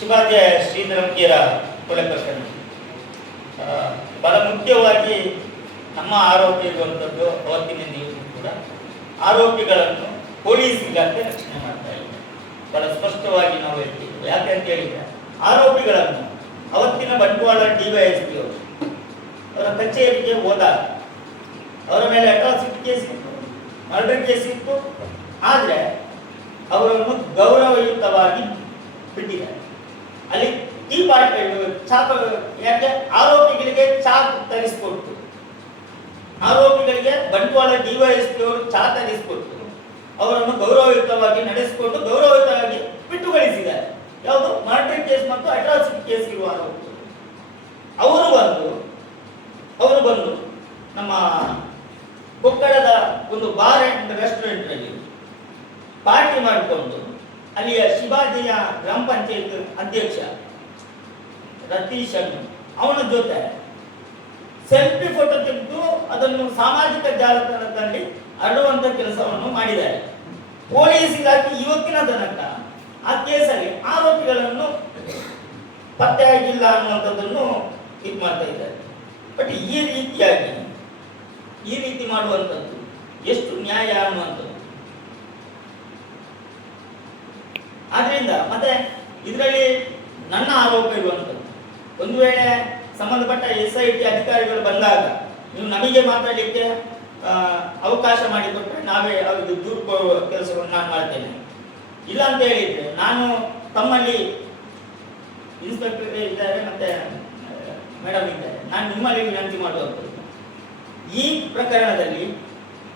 ಶಿವಾಜಿ ಶ್ರೀಧರಂಕಿಯರ ಕೊಲೆ ಪ್ರಕರಣ ಬಹಳ ಮುಖ್ಯವಾಗಿ ನಮ್ಮ ಆರೋಪಿ ಇರುವಂಥದ್ದು ಅವತ್ತಿನ ನೀವು ಕೂಡ ಆರೋಪಿಗಳನ್ನು ಪೊಲೀಸ್ ಇಲಾಖೆ ರಕ್ಷಣೆ ಮಾಡ್ತಾ ಇದೆ. ಬಹಳ ಸ್ಪಷ್ಟವಾಗಿ ನಾವು ಹೇಳ್ತೀವಿ. ಯಾಕೆ ಅಂತ ಹೇಳಿದ್ರೆ ಆರೋಪಿಗಳನ್ನು ಅವತ್ತಿನ ಬಂಟ್ವಾಳ ಡಿವೈಎಸ್ಪಿ ಅವರು ಅವರ ಕಚೇರಿಗೆ ಹೋದಾಗ ಅವರ ಮೇಲೆ ಅಟ್ರಾಸಿಟಿ ಕೇಸ್ ಇತ್ತು, ಮರ್ಡರ್ ಕೇಸ್ ಇತ್ತು. ಆದರೆ ಅವರನ್ನು ಗೌರವಯುತವಾಗಿ ಬಿಟ್ಟಿದ್ದಾರೆ. ಅಲ್ಲಿ ಈ ಪಾರ್ಟಿ ಚಾಕು ಯಾಕೆ ಆರೋಪಿಗಳಿಗೆ ಚಾಕು ತರಿಸಿಕೊಟ್ಟು, ಆರೋಪಿಗಳಿಗೆ ಬಂಟ್ವಾಳ ಡಿವೈಎಸ್ಪಿ ಅವರು ಚಾ ತರಿಸಿಕೊಟ್ಟು ಅವರನ್ನು ಗೌರವಯುತವಾಗಿ ನಡೆಸಿಕೊಂಡು ಗೌರವಯುತವಾಗಿ ಬಿಟ್ಟುಗಳಿಸಿದ್ದಾರೆ. ಯಾವುದು ಮರ್ಡರ್ ಕೇಸ್ ಮತ್ತು ಅಟ್ರಾಸಿಟಿ ಕೇಸ್ ಇರುವ ಆರೋಪಿಗಳು ಅವರು ಬಂದು ನಮ್ಮ ಕೊಕ್ಕಡದ ಒಂದು ಬಾರ್ ಅಂಡ್ ರೆಸ್ಟೋರೆಂಟ್ನಲ್ಲಿ ಪಾರ್ಟಿ ಮಾಡಿಕೊಂಡು ಅಲ್ಲಿಯ ಶಿವಾಜಿಯ ಗ್ರಾಮ ಪಂಚಾಯತ್ ಅಧ್ಯಕ್ಷ ರತೀಶ್ ಅವನ ಜೊತೆ ಸೆಲ್ಫಿ ಫೋಟೋ ತೆಗೆದು ಅದನ್ನು ಸಾಮಾಜಿಕ ಜಾಲತಾಣದಲ್ಲಿ ಹರಡುವಂತ ಕೆಲಸವನ್ನು ಮಾಡಿದ್ದಾರೆ. ಪೊಲೀಸ್ ಇಲಾಖೆ ಇವತ್ತಿನ ತನಕ ಆ ಕೇಸಲ್ಲಿ ಆರೋಪಿಗಳನ್ನು ಪತ್ತೆಯಾಗಿಲ್ಲ ಅನ್ನುವಂಥದ್ದನ್ನು ಇದು ಮಾಡ್ತಾ ಇದ್ದಾರೆ. ಬಟ್ ಈ ರೀತಿ ಮಾಡುವಂಥದ್ದು ಎಷ್ಟು ನ್ಯಾಯ ಅನ್ನುವಂಥದ್ದು. ಆದ್ರಿಂದ ಮತ್ತೆ ಇದರಲ್ಲಿ ನನ್ನ ಆರೋಪ ಇರುವಂಥದ್ದು, ಒಂದು ವೇಳೆ ಸಂಬಂಧಪಟ್ಟ SIT ಅಧಿಕಾರಿಗಳು ಬಂದಾಗ ನೀವು ನಮಗೆ ಮಾತಾಡಲಿಕ್ಕೆ ಅವಕಾಶ ಮಾಡಿಕೊಟ್ರೆ ನಾವೇ ಅವ್ರಿಗೆ ದೂರು ಕೊಡುವ ಕೆಲಸವನ್ನು ನಾನು ಮಾಡ್ತೇನೆ. ಇಲ್ಲ ಅಂತ ಹೇಳಿದ್ರೆ ನಾನು ತಮ್ಮಲ್ಲಿ ಇನ್ಸ್ಪೆಕ್ಟರ್ ಇದ್ದಾರೆ ಮತ್ತೆ ಮೇಡಮ್ ಇದ್ದಾರೆ, ನಾನು ನಿಮ್ಮಲ್ಲಿ ವಿನಂತಿ ಮಾಡುವಂಥದ್ದು, ಈ ಪ್ರಕರಣದಲ್ಲಿ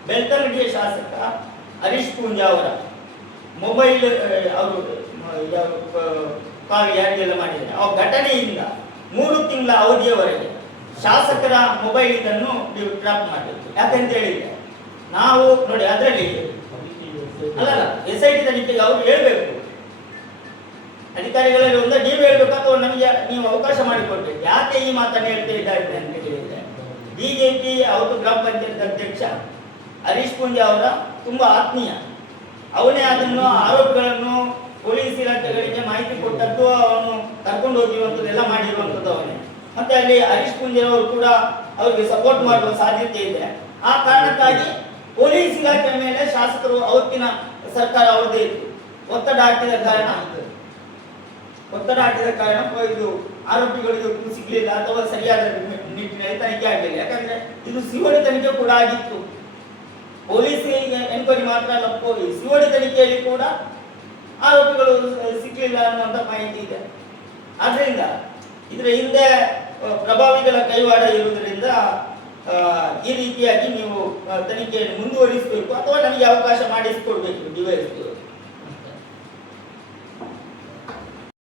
ಬೆಳ್ತಂಗಡಿಯ ಶಾಸಕ ಹರೀಶ್ ಪೂಂಜಾ ಅವರ ಮೊಬೈಲ್ ಅವರು ಕಾಲ್ ಯಾರಿಗೆಲ್ಲ ಮಾಡಿದ್ದಾರೆ ಆ ಘಟನೆಯಿಂದ 3 ತಿಂಗಳ ಅವಧಿಯವರೆಗೆ ಶಾಸಕರ ಮೊಬೈಲ್ ಇದನ್ನು ನೀವು ಟ್ರ್ಯಾಪ್ ಮಾಡಬೇಕು. ಯಾಕಂತ ಹೇಳಿದ್ರೆ ನಾವು ನೋಡಿ ಅದರಲ್ಲಿ ಅಲ್ಲಲ್ಲ SIT ತನಿಖೆಗೆ ಅವರು ಹೇಳ್ಬೇಕು, ಅಧಿಕಾರಿಗಳಲ್ಲಿ ಒಂದು ನೀವು ಹೇಳ್ಬೇಕು ಅಥವಾ ನಮಗೆ ನೀವು ಅವಕಾಶ ಮಾಡಿಕೊಡ್ಬೇಕು. ಯಾಕೆ ಈ ಮಾತನ್ನು ಹೇಳ್ತಾ ಇದ್ದಾರೆ ಅಂತ ಹೇಳಿದ್ರೆ BJP ಅವತ್ತು ಗ್ರಾಮ ಪಂಚಾಯತ್ ಅಧ್ಯಕ್ಷ ಹರೀಶ್ ಪೂಂಜಾ ಅವರ ತುಂಬಾ ಆತ್ಮೀಯ. ಅವನೇ ಅದನ್ನು ಆರೋಪಿಗಳನ್ನು ಪೊಲೀಸ್ ಇಲಾಖೆಗಳಿಗೆ ಮಾಹಿತಿ ಕೊಟ್ಟದ್ದು, ಅವನು ಕರ್ಕೊಂಡು ಹೋಗಿರುವಂಥದ್ದು ಎಲ್ಲ ಮಾಡಿರುವಂಥದ್ದು ಅವನೇ. ಮತ್ತೆ ಅಲ್ಲಿ ಹರೀಶ್ ಪೂಂಜಾ ಅವರು ಕೂಡ ಅವರಿಗೆ ಸಪೋರ್ಟ್ ಮಾಡುವ ಸಾಧ್ಯತೆ ಇದೆ. ಆ ಕಾರಣಕ್ಕಾಗಿ ಪೊಲೀಸ್ ಇಲಾಖೆ ಮೇಲೆ ಶಾಸಕರು ಅವತ್ತಿನ ಸರ್ಕಾರ ಅವರದೇ ಇತ್ತು, ಒತ್ತಡ ಹಾಕಿದ ಕಾರಣ ಇದು ಆರೋಪಿಗಳಿಗೆ ಸಿಗಲಿಲ್ಲ ಅಥವಾ ಸರಿಯಾದ ನಿಟ್ಟಿನಲ್ಲಿ ತನಿಖೆ ಆಗಲಿಲ್ಲ. ಯಾಕಂದ್ರೆ ಇದು ಸಿಒಡಿ ತನಿಖೆ ಕೂಡ ಆಗಿತ್ತು. ಪೊಲೀಸ್ ಎನ್ಕ್ವೈರಿ ಮಾತ್ರ ಅಲ್ಲ, ಸಿಒಡಿ ತನಿಖೆಯಲ್ಲಿ ಕೂಡ ಆರೋಪಿಗಳು ಸಿಕ್ಕಲಿಲ್ಲ ಅನ್ನುವಂಥ ಮಾಹಿತಿ ಇದೆ. ಆದ್ರಿಂದ ಇದರ ಹಿಂದೆ ಪ್ರಭಾವಿಗಳ ಕೈವಾಡ ಇರುವುದರಿಂದ ಈ ರೀತಿಯಾಗಿ ನೀವು ತನಿಖೆಯನ್ನು ಮುಂದುವರಿಸಬೇಕು ಅಥವಾ ನಮಗೆ ಅವಕಾಶ ಮಾಡಿಸಿಕೊಡ್ಬೇಕು ಡಿವೈಎಸ್ಪಿ.